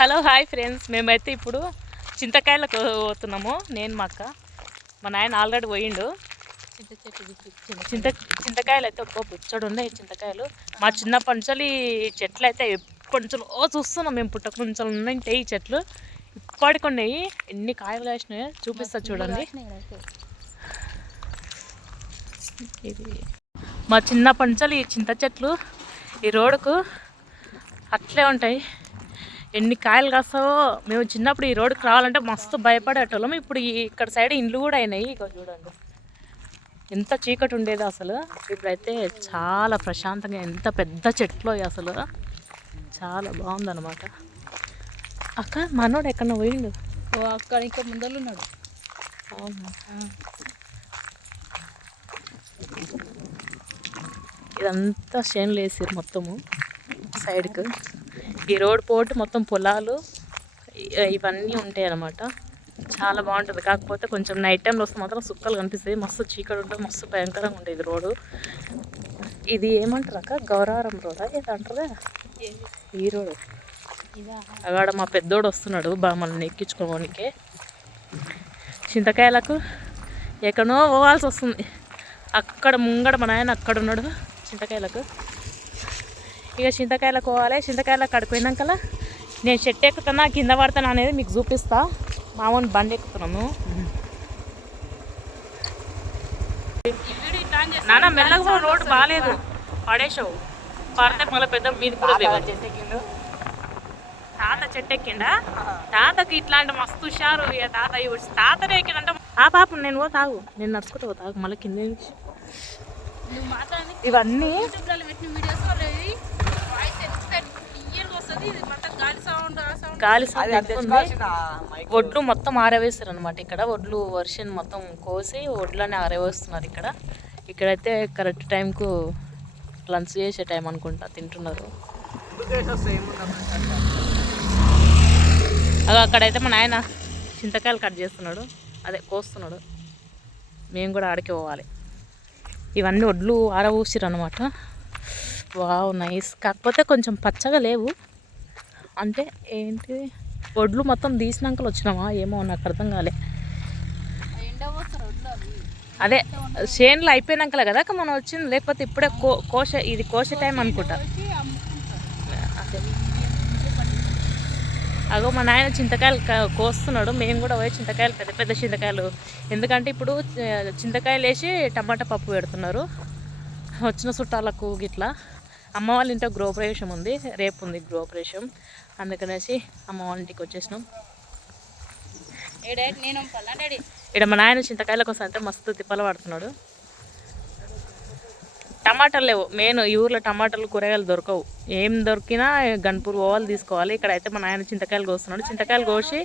Hello hi friends, మేమైతే ఇప్పుడు చింతకాయలకు పోతున్నాము. నేను మా అక్క, మా నాయన ఆల్రెడీ పోయిండు. చింతకాయలు అయితే ఒక్కో బుచ్చడు ఉన్నాయి. చింతకాయలు మా చిన్నప్పటి నుంచి చెట్లు అయితే ఎప్పటి నుంచో చూస్తున్నాం. మేము పుట్టక నుంచి ఉన్నాయి ఈ చెట్లు. ఇప్పటికి ఉన్నాయి. ఎన్ని కాయలు కాసినాయో చూపిస్తా చూడండి. ఇది మా చిన్నప్పటి నుంచి ఈ చింత చెట్లు ఈ రోడ్డుకు అట్లే ఉంటాయి. ఎన్ని కాయలు కాస్తావో. మేము చిన్నప్పుడు ఈ రోడ్డుకి రావాలంటే మస్తు భయపడేటోళ్ళం. ఇప్పుడు ఇక్కడ సైడ్ ఇండ్లు కూడా అయినాయి. ఇక చూడండి ఎంత చీకటి ఉండేది అసలు. ఇప్పుడైతే చాలా ప్రశాంతంగా, ఎంత పెద్ద చెట్లు అసలు చాలా బాగుందన్నమాట. అక్క మనోడు ఎక్కడ పోయిండు? అక్కడ ఇంకా ముందర ఉన్నాడు. అవునా? ఇదంతా చేనులు వేసారు మొత్తము సైడ్కు. ఈ రోడ్ పోటు మొత్తం పొలాలు ఇవన్నీ ఉంటాయి అన్నమాట. చాలా బాగుంటుంది. కాకపోతే కొంచెం నైట్ టైంలో వస్తే మాత్రం సుక్కలు కనిపిస్తాయి. మస్తు చీకటి ఉంటుంది, మస్తు భయంకరంగా ఉండేది రోడ్డు. ఇది ఏమంటారు అక్క? గౌరవరం రోడా ఏదంటారా? ఈ రోడ్డు అక్కడ మా పెద్దోడు వస్తున్నాడు మనల్ని ఎక్కించుకోవడానికి. చింతకాయలకు ఎక్కడో పోవాల్సి వస్తుంది. అక్కడ ముంగడ మా నాయన అక్కడ ఉన్నాడు చింతకాయలకు. ఇక చింతకాయలకు పోవాలి. చింతకాయలకు అడిపోయినాక నేను చెట్టు ఎక్కుతున్నా కింద పడతాను అనేది మీకు చూపిస్తా. మామూలు బండి ఎక్కుతున్నాము. నాన్న మెల్లగా రోడ్డు బాగాలేదు, పడేసావు. పడితే మళ్ళీ పెద్ద మీద కూడా తాత చెట్టు ఎక్కిండా. తాతకి ఇట్లాంటి మస్తు హుషారు. తాతనే ఎక్కిందంటే ఆ పాప నేను తాగు, నేను నడుచుకుంటూ తాగు మళ్ళీ కింద. ఇవన్నీ గాలి సౌండ్. ఒడ్లు మొత్తం ఆరవేస్తారు అనమాట. ఇక్కడ ఒడ్లు వర్షం మొత్తం కోసి ఒడ్లని ఆరవేస్తున్నారు. ఇక్కడైతే కరెక్ట్ టైంకు లంచ్ చేసే టైం అనుకుంటా తింటున్నారు. అక్కడైతే మా నాయన చింతకాయలు కట్ చేస్తున్నాడు, అదే కోస్తున్నాడు. మేము కూడా ఆడికి పోవాలి. ఇవన్నీ ఒడ్లు ఆరవూసిరు అనమాట. Wow nice. కాకపోతే కొంచెం పచ్చగా లేవు. అంటే ఏంటి, ఒడ్లు మొత్తం తీసినాకలు వచ్చినామా ఏమో నాకు అర్థం కాలే. అదే చేనులు అయిపోయినాకలే కదా మనం వచ్చింది. లేకపోతే ఇప్పుడే ఇది కోసే టైం అనుకుంటా. అదే అగో మా నాయన చింతకాయలు కోస్తున్నాడు. మేము కూడా పోయి చింతకాయలు, పెద్ద పెద్ద చింతకాయలు. ఎందుకంటే ఇప్పుడు చింతకాయలు వేసి టమాటా పప్పు పెడుతున్నారు వచ్చిన చుట్టాలకు గిట్లా. అమ్మ వాళ్ళ ఇంట్లో గృహప్రవేశం ఉంది, రేపు ఉంది గృహప్రవేశం. అందుకనేసి అమ్మ వాళ్ళ ఇంటికి వచ్చేసినాం. ఇక్కడ మా నాయన చింతకాయల కోసం అంటే మస్తు తిప్పలు పడుతున్నాడు. టమాటాలు లేవు. మెయిన్ ఈ ఊర్లో టమాటాలు కూరగాయలు దొరకవు. ఏం దొరికినా గన్పూర్ పోవాలి తీసుకోవాలి. ఇక్కడైతే మా నాయన చింతకాయలు కోస్తున్నాడు. చింతకాయలు కోసి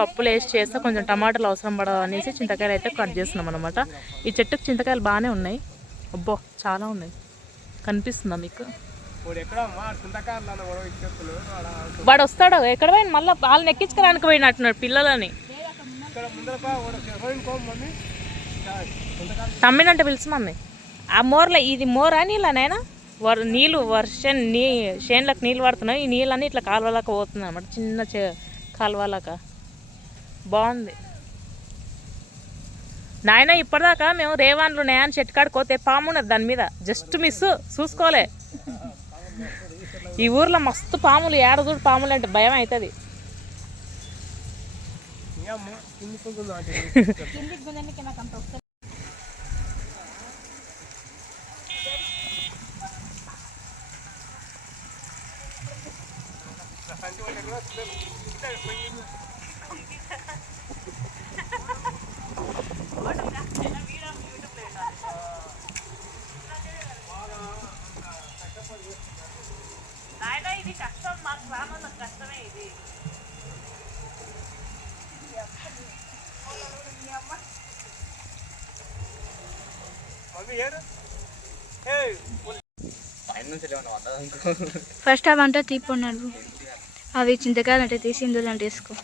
పప్పులు వేసి చేస్తే కొంచెం టమాటాలు అవసరం పడవు అనేసి చింతకాయలు అయితే కట్ చేస్తున్నాం అనమాట. ఈ చెట్టుకు చింతకాయలు బాగానే ఉన్నాయి. అబ్బో చాలా ఉన్నాయి. కనిపిస్తుందా మీకు? వాడు వస్తాడు ఎక్కడ పోయిన మళ్ళీ వాళ్ళని ఎక్కించుకోవడానికి పోయినట్టున్నాడు పిల్లలని. తమ్మినంటే పిలిచి మమ్మీ ఆ మోర్లో ఇది మోరా నీళ్ళనైనా నీళ్ళు చేనులకు నీళ్ళు పడుతున్నాయి. ఈ నీళ్ళని ఇట్లా కాలువలాక పోతుంది అనమాట, చిన్న కాలువలాక. బాగుంది నాయన. ఇప్పటిదాకా మేము రేవాన్లు నేయాన్ని చెట్టు కాడుకోతే పాము ఉన్నది దాని మీద, జస్ట్ మిస్ చూసుకోలే. ఈ ఊర్లో మస్తు పాములు, ఏడదూడు పాములు అంటే భయం అవుతుంది. ఇది కష్టం, మాకు రామన్న కష్టమే ఇది. ఫస్ట్ అవంతా తీపున్నాడు. అవి చింతకాయలు అంటే తీసి ఇందులో అంటే వేసుకో.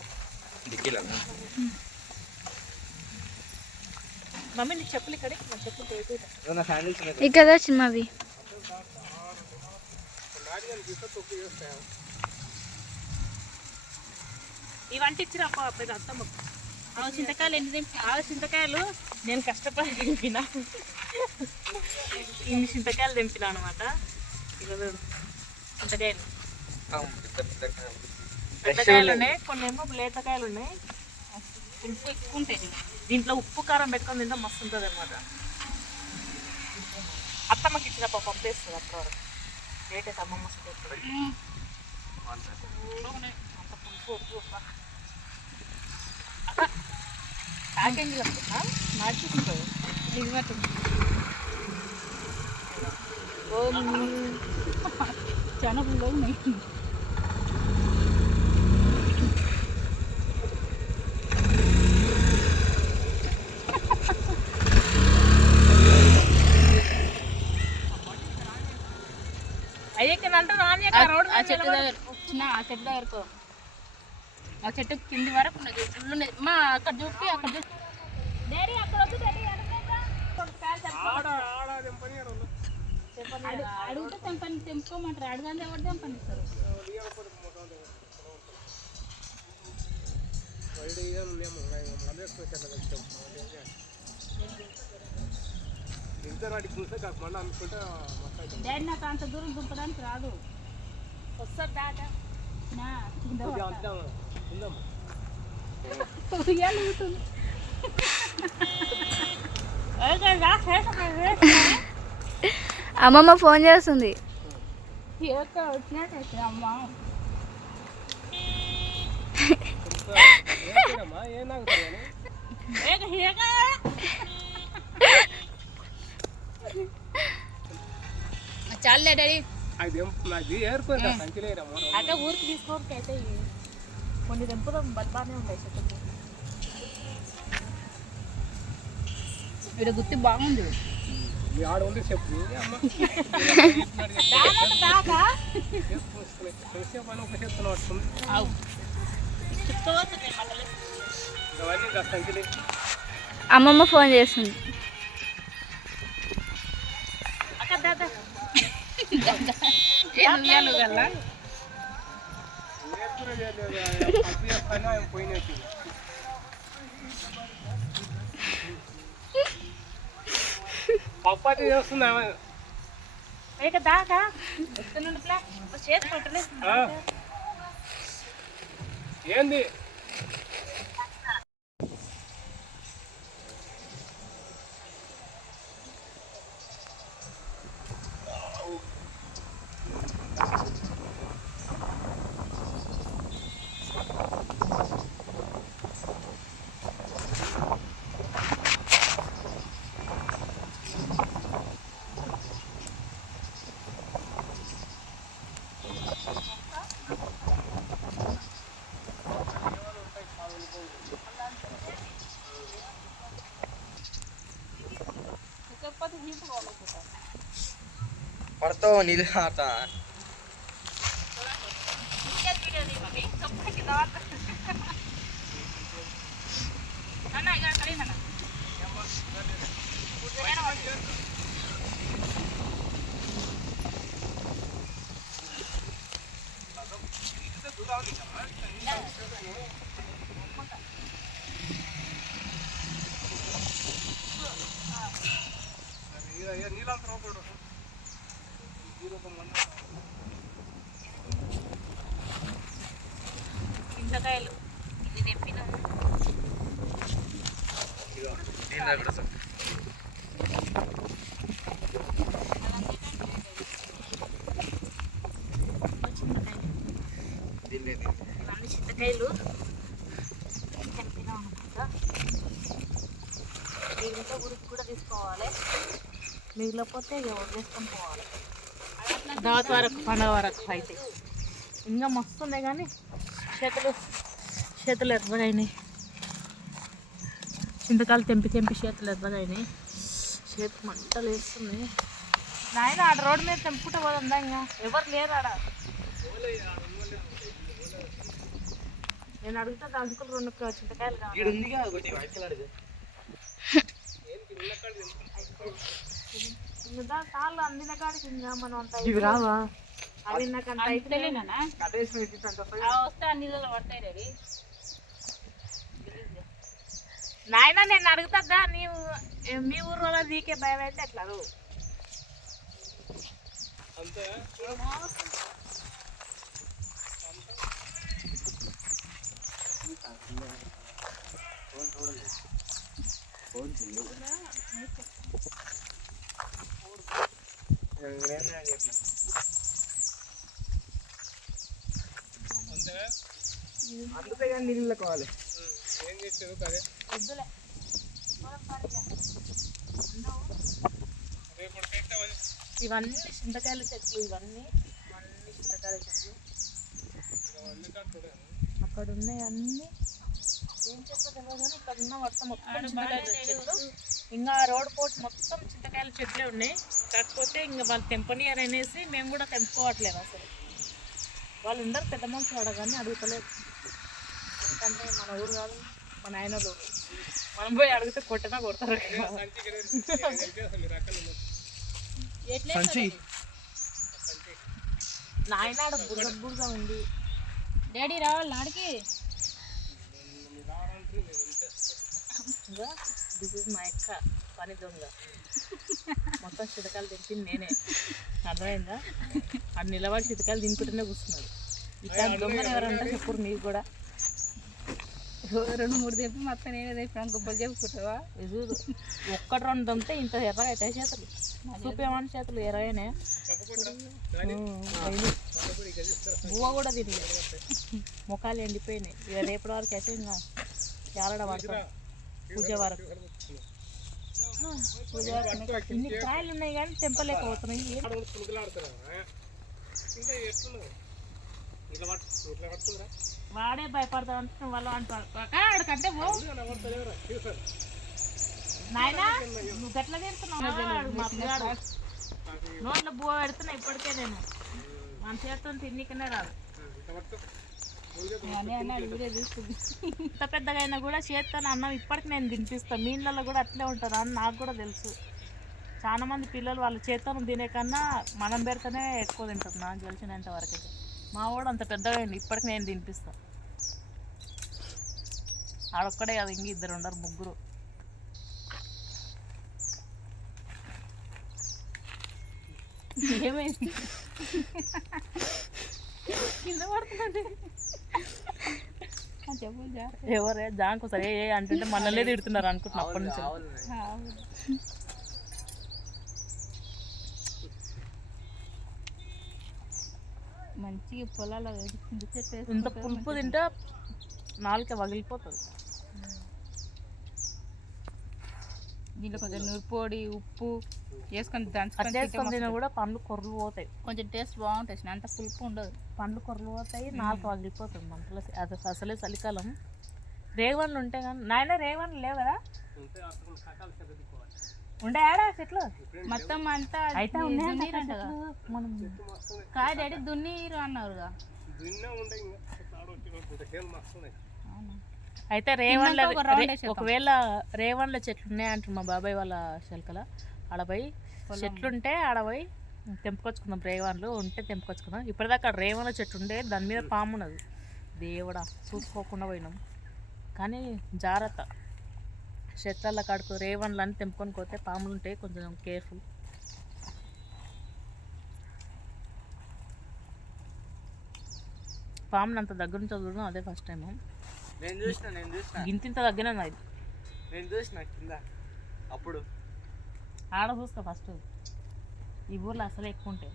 మమ్మీ నీ చెప్పులు ఇక్కడ చిన్నవి. ఇవంటే ఇచ్చిరా పెద్ద అత్తమ్మ. ఆవు చింతకాయలు ఎన్ని తెంపి ఆవు చింతకాయలు నేను కష్టపడి తెంపిన. ఇన్ని చింతకాయలు తెంపినా అనమాట. ఈరోజు చింతకాయలు పెద్దకాయలు ఉన్నాయి, కొన్ని ఏమో లేతకాయలు ఉన్నాయి. ఉప్పు ఎక్కువ ఉంటాయి. దీంట్లో ఉప్పు కారం పెట్టుకొని తింటే మస్తు ఉంటుంది అనమాట. అత్తమ్మకి ఇచ్చిన పప్పు వేస్తుంది అప్పటి వరకు. రేట్ అయితే అమ్మమ్మ అంత పులుపు ఉప్పు ప్యాకేజీలు వస్తుందా మార్చుకుంటుంది. చాలా ఫుల్గా ఉన్నాయి. ఆ చెట్టు దగ్గర వచ్చిన ఆ చెట్టు దగ్గరకు ఆ చెట్టు కింది వరకు ఉన్నది. మా అక్కడ చూపి అక్కడ చూపి అడుగుతే తెంపని తెంపుకోమంటారు. అడగానే ఎవరు తెంపనిస్తారు. డాడీ నాకు అంత దూరం దుంపడానికి రాదు. వస్తారు దాదా అమ్మమ్మ ఫోన్ చేస్తుంది. అమ్మ చాలే డాడీ అక్కడ ఊరికి తీసుకోవడానికి అయితే కొన్ని తెంపుదాం. బాగానే ఉంటాయి చెట్టు. ఇక్కడ గుత్తి బాగుంది. అమ్మమ్మ ఫోన్ చేస్తుంది. పప్పాటి చేస్తున్నా దాకా చేసి పెట్టలేదు. ఏంది పడతావు నీళ్ళు ఆట చింతకాయలు ఇది తెంపిన ఇవన్నీ చింతకాయలు తెంపినా అనమాట. దీంతో ఉరికి కూడా తీసుకోవాలి. మిగిలిపోతే వదిలేసుకొని పోవాలి. దావత్ వరకు పండుగ వరకు అయితే ఇంకా మస్తు ఉన్నాయి. కానీ చేతులు ఎర్రగైనాయి. చింతకాయలు తెంపి చేతులు ఎర్రగైనాయి. చేతి మంటలు వేస్తున్నాయి. నాయన ఆడ రోడ్డు మీద తెంపుకుంటూ పోదా. ఇంకా ఎవరు లేరు ఆడ. నేను అడుగుతా దాంట్లో 2 చింతకాయలు కావాలి. కాళ్ళు అందిన కాడికి ఇంకా మనం అంత రావా అది నాకు అంత అయితే వస్తే అన్ని పడతాయి. నాయన నేను అడుగుతా నీవు మీ ఊర్లో నీకే భయం అయితే ఎట్లా నువ్వు అంతే అంతేనా అందుకే కానీ నీళ్ళు కావాలి. ఏం చేసారు అదే వద్దులే రేపు పెట్టామని ఇవన్నీ చింతకాయల చెట్లు ఇవన్నీ చింతకాయల చెట్లు అక్కడ ఉన్నాయి అన్నీ ఏం చెట్లు తెలియదు కానీ ఇక్కడ ఉన్న వర్షం మొత్తం చింతకాయల చెట్లు ఇంకా రోడ్ పోట్ మొత్తం చింతకాయల చెట్లే ఉన్నాయి. కాకపోతే ఇంకా వాళ్ళు తెంపనియర్ అనేసి మేము కూడా తెంపుకోవట్లేదు అసలు. వాళ్ళు ఉండరు పెద్ద మనుషులు అడగానే అడుగుతలేదు. ఎందుకంటే మన ఊరు కాదు మన ఆయన ఊరు. మనం పోయి అడిగితే కొట్టినా కొడతారు. నాయన ఆడ బుర్ర బుర్రగా ఉంది. డాడీ రావాలి నాడికి. దిస్ ఇస్ మా అక్క పని దొంగ. మొత్తం చితకాలు తింపింది నేనే. అర్థమైందా? అది నిలబడి చితకాలు తింటుంటేనే కూర్చున్నాడు. ఇట్లాంటి దొంగలు ఎవరంటే చెప్పుడు నీకు కూడా. 2-3 చెప్పి మొత్తం నేనే తెప్పినా గుబ్బలు చెప్పుకుంటావా? ఇది ఒక్కటి 2 దొంగతే ఇంత ఎర్రగా అయితే చేతులు చూపేమని చేతులు ఎర్రగానే బువ్వ కూడా తినలేదు. ముఖాలు ఎండిపోయినాయి. ఇక రేపటి వరకు అయితే ఇంకా చాలడ పడతాం. పూజ వరకు ఇన్ని కాయలు ఉన్నాయి కానీ తెంపలేకపోతున్నాయి. వాడే భయపడతావు అంటే వాళ్ళు అంటారు ఆడకంటే నాయనా నువ్వు గట్ల తింటున్నావు. మా పిల్లాడు నోట్లో బువ్వ పెడుతున్నా ఇప్పటికే. నేను మన చేతితో తిన్నికనే రాదు. ఇంత పెద్దగా అయినా కూడా చేతితో అన్నం ఇప్పటికి నేను తినిపిస్తాను. మీ ఇళ్ళల్లో కూడా అట్లే ఉంటారు అని నాకు కూడా తెలుసు. చాలా మంది పిల్లలు వాళ్ళ చేతితో తినే కన్నా మనం పెడితేనే ఎక్కువ తింటారు. నాకు తెలిసినంత వరకు అయితే మా వాడు అంత పెద్దగా అయింది ఇప్పటికి నేను తినిపిస్తాను. ఆడొక్కడే కదా ఇంక 2 ఉండరు 3. ఏమైంది? కింద పడుతుంది. ఎవరే దానికి సరే అంటుంటే మనల్నే తిడుతున్నారు అనుకుంటున్నా అప్పటి నుంచి. మంచిగా పొలాలు ఇంత పులుపు తింటే నాలుక పగిలిపోతుంది. దీంట్లో కొంచెం నూరుపొడి ఉప్పు వేసుకొని దంచుకొని తిన్నా కూడా పండ్లు కొర్రలు పోతాయి. కొంచెం టేస్ట్ బాగుంటుంది. అంత పులుపు ఉండదు. పండ్లు కొర్రలు పోతాయి. నాలుక పగిలిపోతుంది మంటలో. అది అసలే చలికాలం. రేగవన్లు ఉంటాయి కానీ నాయన రేగవన్లు లేవు కదా ఉండే ఆడా చెట్లు మొత్తం అంతా అయితే మనం కాదు డాడీ దున్నీరు అన్నారుగా. అయితే రేవన్ల ఒకవేళ రేవన్ల చెట్లు ఉన్నాయంటారు మా బాబాయ్ వాళ్ళ శల్కల. ఆడపోయి చెట్లుంటే ఆడపోయి తెంపుకొచ్చుకుందాం. రేవన్లు ఉంటే తెంపుకొచ్చుకుందాం. ఇప్పటిదాకా రేవన్ల చెట్టు ఉండే దాని మీద పాము ఉన్నది. దేవుడా చూసుకోకుండా పోయినాం. కానీ జాగ్రత్త చెట్ల కాడుకు రేవన్లు అని తెంపుకొని పోతే పాములు ఉంటాయి. కొంచెం కేర్ఫుల్. పాముని అంత దగ్గర నుంచి చూడడం అదే ఫస్ట్ టైం. నేను చూసిన గింతింత దగ్గర అది నేను చూసిన కింద అప్పుడు ఆడ చూస్తా ఫస్ట్. ఈ ఊర్లో అసలు ఎక్కువ ఉంటాయి.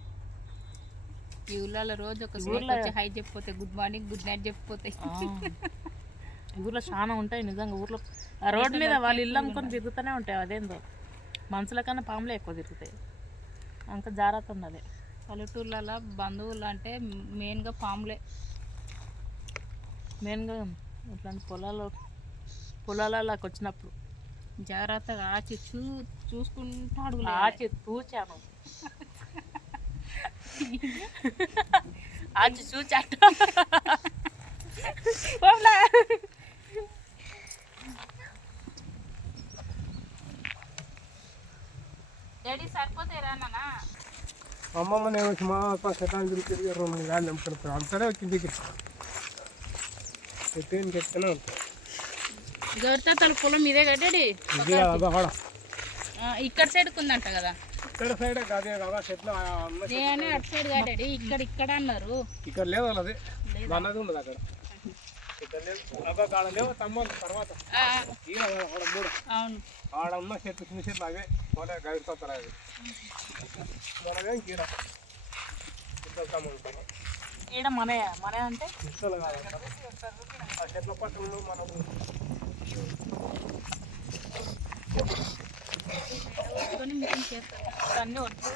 ఈ ఊళ్ళో రోజు ఒక ఊర్లో హై చెప్పిపోతాయి, గుడ్ మార్నింగ్ గుడ్ నైట్ చెప్పిపోతాయి. ఈ ఊర్లో చాలా ఉంటాయి నిజంగా. ఊర్లో ఆ రోడ్డు మీద వాళ్ళు ఇల్లు అమ్ముకొని తిరుగుతూనే ఉంటాయి. అదేందో మనుషుల కన్నా పాములే ఎక్కువ తిరుగుతాయి. అంత జాగ్రత్త ఉన్నది. పల్లెటూర్లలో బంధువులు అంటే మెయిన్గా పాములే. మెయిన్గా ఇట్లాంటి పొలాలకి వచ్చినప్పుడు జాగ్రత్తగా ఆచి చూసుకుంటాడు. ఆచి చూచాను ఆచి చూచాట. డాడీ సరిపోతాయి రా నాన్న. అమ్మమ్మ నేను వచ్చి మా శతాన్ని తిరిగి 2 గాలి నింపుకుంటాను. అంతనే వచ్చింది చెప్తూనే ఉంటాను. గౌరితాతల పొలం ఇదే కట్టాడి ఇది కదా కూడా ఇక్కడ సైడ్ ఉందంట కదా. ఇక్కడ సైడ్ అదే కదా చెట్లు నేను అటు సైడ్ కట్టాడి ఇక్కడ అన్నారు. ఇక్కడ లేదు అది అన్నది ఉండదు అక్కడ. ఇక్కడ లేదు అక్కడ కాడ లేవు తమ్మలు తర్వాత ఆడ మూడు అవును ఆడ ఉన్న చెట్లు చిన్న చెట్లు అవే మొన్న గడిపోతారు అవి మొన్నగా ఇంకీడ ఇద్దరు తమ్ముడు ఈడ మన అంటే ఇద్దరు కాదు ఆ చెట్ల పక్కన మనము అన్నీ వద్దు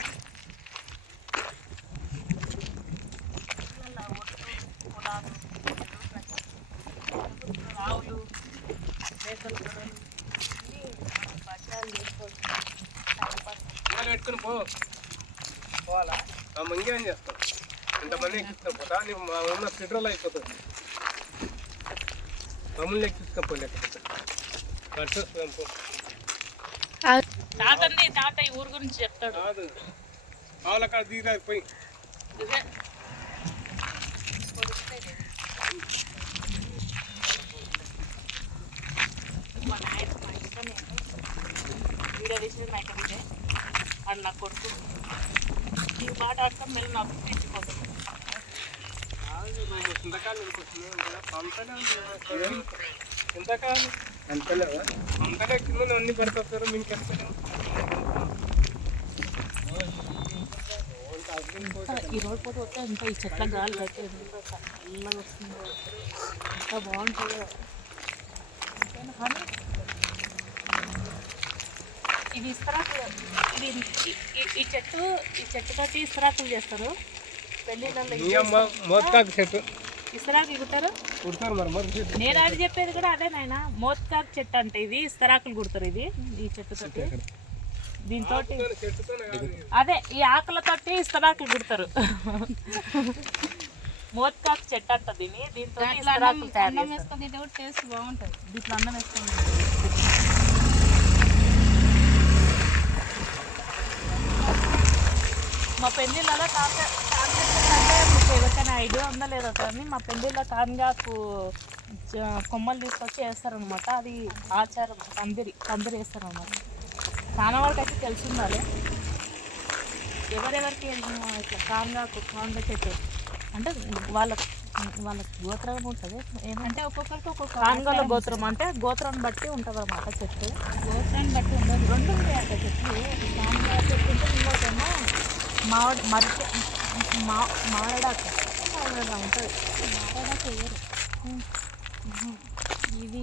రావులు మేకలు గొర్రెలు బట్టాలు చేసుకోవచ్చు. పెట్టుకుని పోవాలా ఇంకేం చేస్తాం ఇంతమంది ఎక్కిస్తాం పోతా నీకు మా ఉన్న పెట్రోల్ అయిపోతుంది మమ్మల్ని ఎక్కిస్తాం లేకపోతే తాత ఈ ఊరు గురించి చెప్తాడు. కాదు ఆవుల కాడ దిగిరా పోయి ఇదే మా నాయన మా ఇంట్లో వీడియో తీసేది నా ఇక్కడ ఇదే అది నా కొడుకు ఈ మాట ఆడతాం మళ్ళీ నాకు తెచ్చిపోతాం. ఎంతకాలం అంతలేదా అంతలే కింద అన్ని పడిపోతారు మీకు ఈ రోడ్ పోతే వస్తే ఇంకా ఈ చెట్ల గాలి అయితే ఎంత చల్లగా వస్తుందో ఎంత బాగుంటుందో. కానీ ఇది ఇస్తరాకులు ఇది ఈ చెట్టు తోటి ఇస్తరాకులు చేస్తారు పెళ్ళిళ్ళలో. మోత్కాకు చెట్టు ఇస్తరాకులు కుట్టారు కుడతారు మరి మరి చెట్టు నేను అది చెప్పేది కూడా అదే నాయన. మోత్కాకు చెట్టు అంటే ఇది ఇస్తరాకులు కుడతారు. ఇది ఈ చెట్టు తోటి దీంతో అదే ఈ ఆకులతోటి ఇస్తరాకులు కుడతారు. మోత్కాకు చెట్టు అంట దీన్ని. దీంతో ఇస్తరాకులు తయారు చేస్తారు. టేస్ట్ బాగుంటుంది. దీంట్లో అన్నం వేసుకోండి. మా పెళ్ళిళ్ళలో అంటే మీకు ఎవరికైనా ఐడియా ఉందా లేదా కానీ మా పెళ్ళిళ్ళలో కాన్గాకు కొమ్మలు తీసుకొచ్చి వేస్తారనమాట. అది ఆచారం. పందిరి వేస్తారనమాట. చాలా వరకు అయితే తెలిసి ఉండాలి ఎవరెవరికి ఇట్లా కాంగా చెట్టు అంటే వాళ్ళ గోత్రం ఉంటుంది. ఏమంటే ఒక్కొక్కరికి ఒక్కొక్క కాంగాల గోత్రం అంటే గోత్రాన్ని బట్టి ఉంటుంది అన్నమాట. చెట్టు గోత్రాన్ని బట్టి ఉండదు. రెండు ఉంటాయి అంటే చెట్లు. కాంగా చెట్టు ఉంటే ఇంకోటేమో మారడాక ఉంటుంది. మారడాక వేరు. ఇది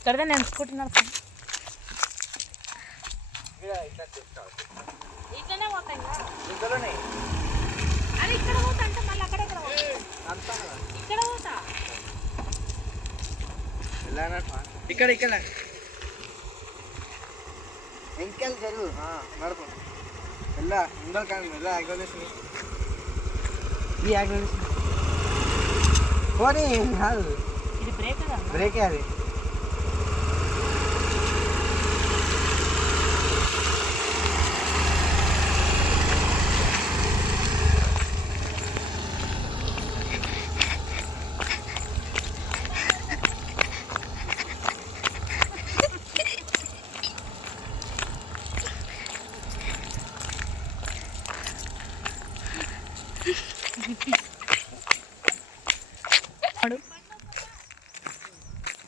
ఇక్కడదే నేను స్కూటీ నడుపుతాను. ఇక్కడనే పోతా అది ఇక్కడ పోతా అంటే మళ్ళీ అక్కడ ఇక్కడ పోతా ఇక్కడ ఎంకెల్ చదువు నడుపు ఎలా ముందర కానీ ఎలా యాక్టివేషన్ ఈ యాక్టివేషన్ పోనీ కాదు ఇది బ్రేక్ కదా. బ్రేకే అది.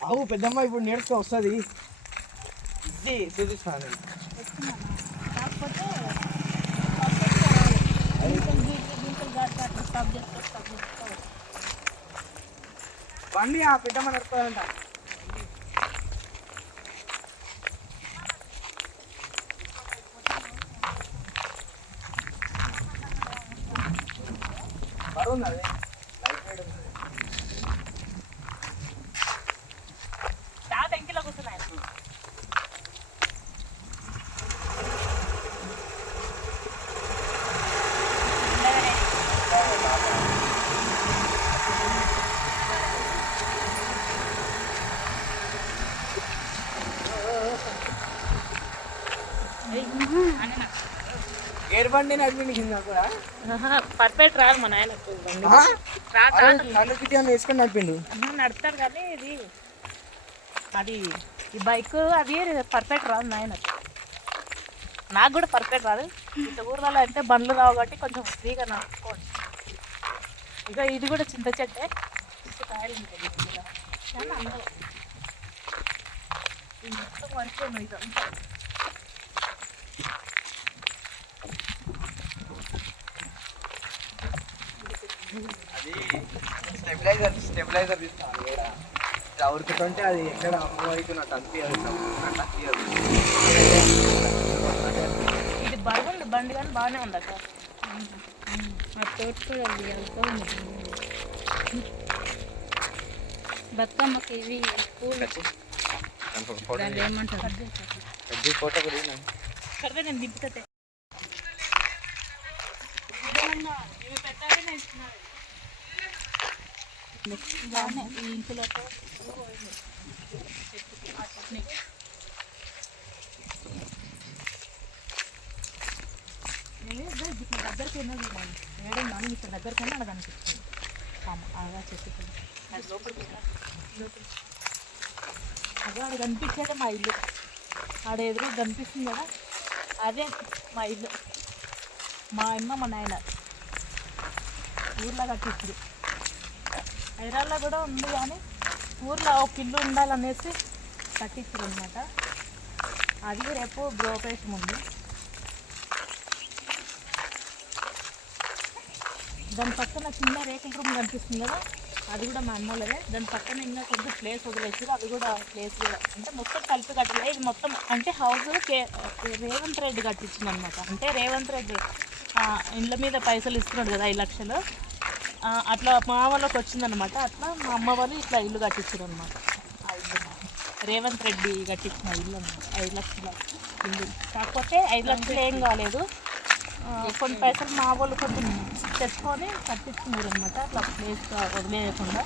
అవు పెద్దమ్మ ఇప్పుడు నేర్చుకో వస్తుంది. ఇది చూపిస్తాను. బండి ఆ పెద్దమ్మ నడుపుతారంట. బరువు అది లైట్ వెయిట్ ఉంది. టెంకిలో కూర్చున్నాయి. గేర్ బండి నడిపిండి కింద కూడా పర్ఫెక్ట్ రాదు మా నాయనకు బండి. నన్ను కిటి అని వేసుకొని నడిపిండు. నడుపుతాడు కానీ ఇది అది ఈ బైక్ అది పర్ఫెక్ట్ రాదు నాయనకు. నాకు కూడా పర్ఫెక్ట్ రాదు. ఇంత ఊర్లలో అంటే బండ్లు రావు కాబట్టి కొంచెం ఫ్రీగా నడుపుకోవచ్చు. ఇక ఇది కూడా చింత చెట్టే, కాయలు ఉంటుంది ఇందులో. చాలా అందం. ఇది మొత్తం వరకేమో ఇదంతా. అది స్టెబిలైజర్ తీస్తాను ఇట్లా ఉరుకుతుంటే అది ఎక్కడ మూవ్ అవుతున్నట్టు అనిపించదు. ఇది బరువుంది బండి కానీ బాగానే ఉంది అక్క. ఆ తోట కూడా బతుకమ్మకి ఇవి పూలు దాన్ని ఏమంటారు? ఫోటో కూడా సరే నేను దింపుతే బాగానే ఈ ఇంట్లో దగ్గరికి ఉన్నది మేడం నాన్న ఇక్కడ దగ్గరికి అలా కనిపిస్తుంది. అలా చెట్టుకుంది అది లోపలికి అదే ఆడ కనిపించేదే మా ఇల్లు. ఆడ ఎదురు కనిపిస్తుంది కదా అదే మా ఇల్లు. మా అమ్మ మా నాయన ఊర్లో కట్టించారు. హైదరాబాద్లో కూడా ఉంది కానీ ఊర్లో ఒక ఇల్లు ఉండాలనేసి కట్టించారు అనమాట. అది రేపు గృహప్రవేశం ఉంది. దాని పక్కన చిన్న రేకుల రూమ్ కనిపిస్తుంది కదా అది కూడా మా అన్నోళ్ళదే. దాని పక్కన ఇంకా కొంచెం ప్లేస్ వదిలేసారు. అది కూడా ప్లేస్ కూడా అంటే మొత్తం కలిపి కట్టలే. ఇది మొత్తం అంటే హౌస్ రేవంత్ రెడ్డి కట్టించింది అనమాట. అంటే రేవంత్ రెడ్డి ఇండ్ల మీద పైసలు ఇస్తున్నాడు కదా 5 లక్షలు. అట్లా మా వాళ్ళకి వచ్చిందనమాట. అట్లా మా అమ్మ వాళ్ళు ఇట్లా ఇల్లు కట్టించారు అనమాట. ఆ ఇల్లు రేవంత్ రెడ్డి కట్టించిన ఇల్లు అనమాట. 5 లక్షల ఇల్లు. కాకపోతే 5 లక్షలు ఏం కాలేదు. కొన్ని పైసలు మా వాళ్ళు కొంచెం తెచ్చుకొని కట్టించుకున్నారు అనమాట. అట్లా ప్లేస్ వదిలేయకుండా.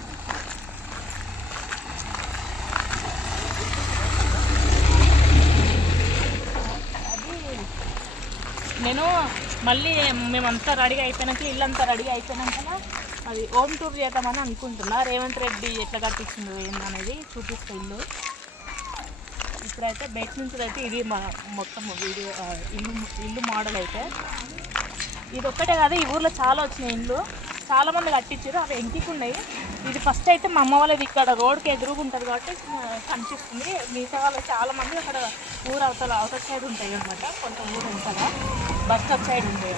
అది నేను మళ్ళీ మేమంతా రెడీ అయిపోయినాక ఇల్లంతా రెడీ అయిపోయినాక అది హోమ్ టూర్ చేద్దామని అనుకుంటున్నా. రేవంత్ రెడ్డి ఎట్లా కట్టించిండు ఏందనేది చూపిస్తా ఇల్లు. ఇప్పుడైతే బయట నుంచి అయితే ఇది మా మొత్తం వీడియో ఇల్లు మోడల్ అయితే ఇది ఒక్కటే కాదు. ఈ ఊర్లో చాలా వచ్చినాయి ఇల్లు. చాలామంది కట్టించారు. అవి ఎంకికున్నాయి. ఇది ఫస్ట్ అయితే మా అమ్మ వాళ్ళది ఇక్కడ రోడ్కి ఎదురుగా ఉంటుంది కాబట్టి కనిపిస్తుంది. మిగతా వాళ్ళు చాలామంది అక్కడ ఊరు అవతల సైడ్ ఉంటాయి అనమాట. కొంత ఊరు ఉంటుందా బస్ సైడ్ ఉంటాయి.